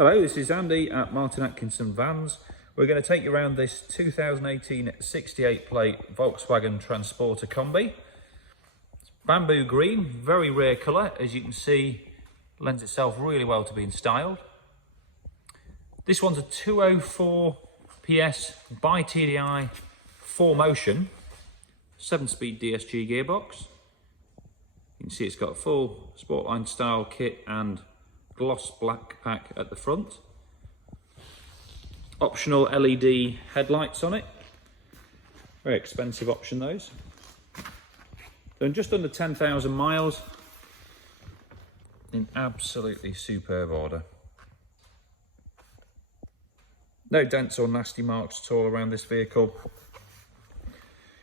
Hello, this is Andy at Martin Atkinson Vans. We're going to take you around this 2018 68 plate Volkswagen Transporter Kombi. It's bamboo green, very rare colour, as you can see, lends itself really well to being styled. This one's a 204 PS BiTDi 4Motion 7-speed DSG gearbox. You can see it's got a full Sportline style kit and gloss black pack at the front. Optional LED headlights on it. Very expensive option, those. Done just under 10,000 miles in absolutely superb order. No dents or nasty marks at all around this vehicle. You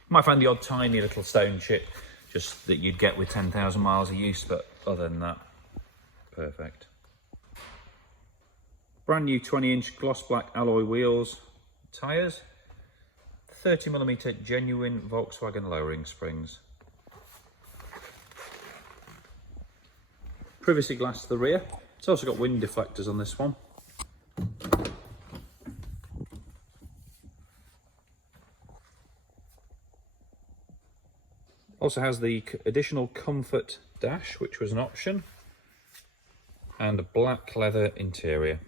might find the odd tiny little stone chip just that you'd get with 10,000 miles of use, but other than that, perfect. Brand new 20-inch gloss black alloy wheels, tyres, 30mm genuine Volkswagen lowering springs. Privacy glass to the rear. It's also got wind deflectors on this one. Also has the additional comfort dash, which was an option, and a black leather interior.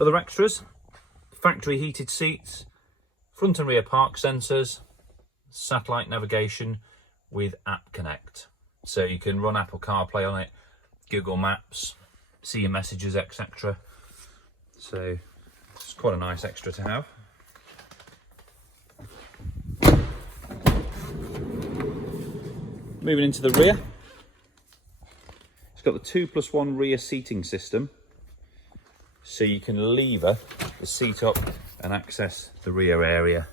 Other extras: factory heated seats, front and rear park sensors, satellite navigation with App Connect. So you can run Apple CarPlay on it, Google Maps, see your messages, etc. So it's quite a nice extra to have. Moving into the rear, it's got the 2+1 rear seating system. So you can lever the seat up and access the rear area.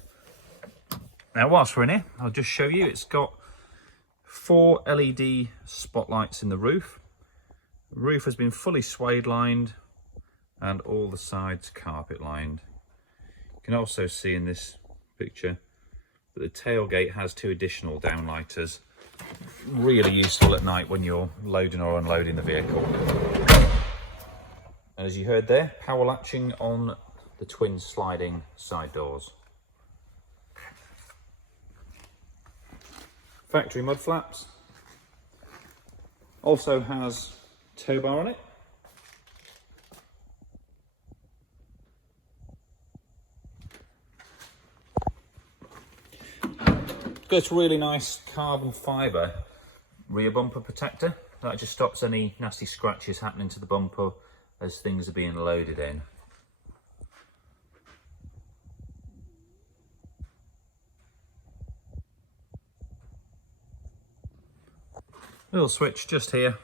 Now whilst we're in here, I'll just show you, it's got 4 LED spotlights in the roof. The roof has been fully suede lined and all the sides carpet lined. You can also see in this picture that the tailgate has 2 additional downlighters. Really useful at night when you're loading or unloading the vehicle. And as you heard there, power latching on the twin sliding side doors. Factory mud flaps. Also has tow bar on it. Got a really nice carbon fibre rear bumper protector. That just stops any nasty scratches happening to the bumper as things are being loaded in. Little switch just here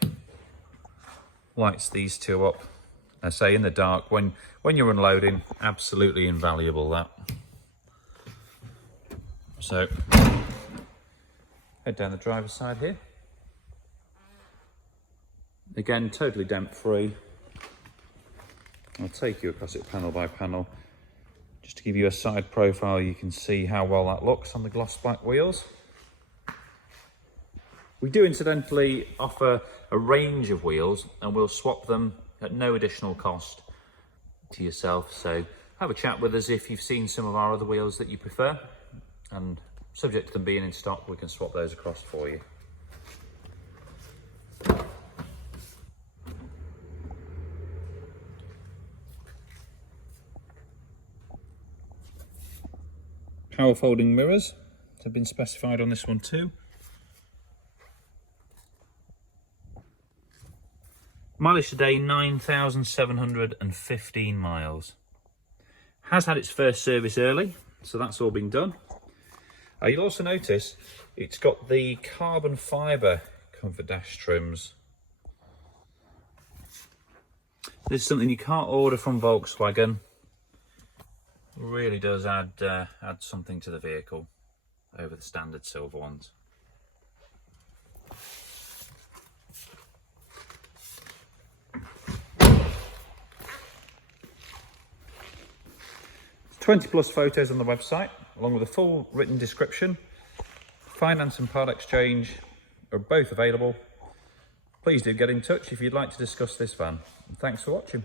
lights these two up. I say in the dark when you're unloading, absolutely invaluable that. So head down the driver's side here. Again, totally dent free. I'll take you across it panel by panel. Just to give you a side profile, you can see how well that looks on the gloss black wheels. We do incidentally offer a range of wheels and we'll swap them at no additional cost to yourself. So have a chat with us if you've seen some of our other wheels that you prefer, and subject to them being in stock, we can swap those across for you. Power folding mirrors have been specified on this one too. Mileage today, 9,715 miles. Has had its first service early, so that's all been done. You'll also notice it's got the carbon fibre comfort dash trims. This is something you can't order from Volkswagen. Really does add something to the vehicle over the standard silver ones. 20+ photos on the website, along with a full written description, finance and part exchange, are both available. Please do get in touch if you'd like to discuss this van. And thanks for watching.